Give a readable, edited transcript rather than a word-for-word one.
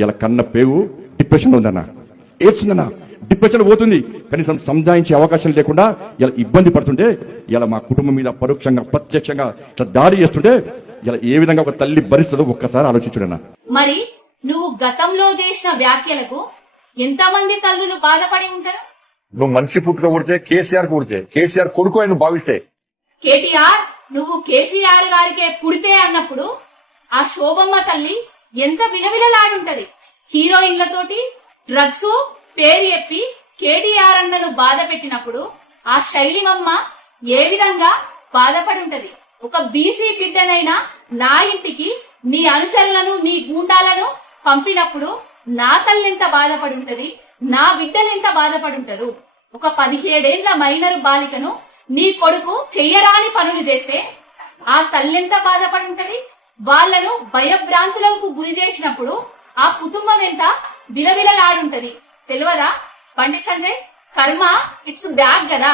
ఇలా కన్న పేగు డిప్రెషన్ ఉందన్న, ఏడ్చుందన్న, డిప్రెషన్ పోతుంది. కనీసం సంజాయించే అవకాశం లేకుండా ఇలా ఇబ్బంది పడుతుంటే, ఇలా మా కుటుంబం మీద పరోక్షంగా ప్రత్యక్షంగా ఇట్లా దాడి చేస్తుంటే ఇలా ఏ విధంగా ఒక తల్లి భరిస్తుందో ఒక్కసారి ఆలోచించుడన్నా. మరి నువ్వు గతంలో చేసిన వ్యాఖ్యలకు ఎంతమంది తల్లులు బాధపడి ఉంటారు? నువ్వు మనిషి పుట్టుక పుడితే కేసీఆర్ పుడితే కేసీఆర్ కొడుకు అని నువ్వు భావిస్తే, కేటీఆర్ నువ్వు కేసీఆర్ గారికే పుడితే అన్నప్పుడు ఆ శోభమ్మ తల్లి ఎంత విలవిలలాడుంటది. హీరోయిన్లతోటి డ్రగ్స్ పేరు చెప్పి కేటీఆర్ అన్నను బాధ పెట్టినప్పుడు ఆ శైలిమమ్మ ఏ విధంగా బాధపడి ఉంటది. ఒక బీసీ బిడ్డనైనా నా ఇంటికి నీ అనుచరులను నీ గూండాలను పంపినప్పుడు నా తల్లి ఎంత బాధపడి ఉంటది, నా బిడ్డలు ఎంత బాధపడి ఉంటారు. ఒక 17 ఏళ్ల మైనరు బాలికను నీ కొడుకు చెయ్యరాని పనులు చేస్తే ఆ తల్లెంత బాధపడి ఉంటది. వాళ్లను భయభ్రాంతులకు గురి చేసినప్పుడు ఆ కుటుంబం ఎంత విలవిలలాడుంటది తెలియదా? బండి సంజయ్, కర్మ ఇట్స్ బ్యాక్ కదా.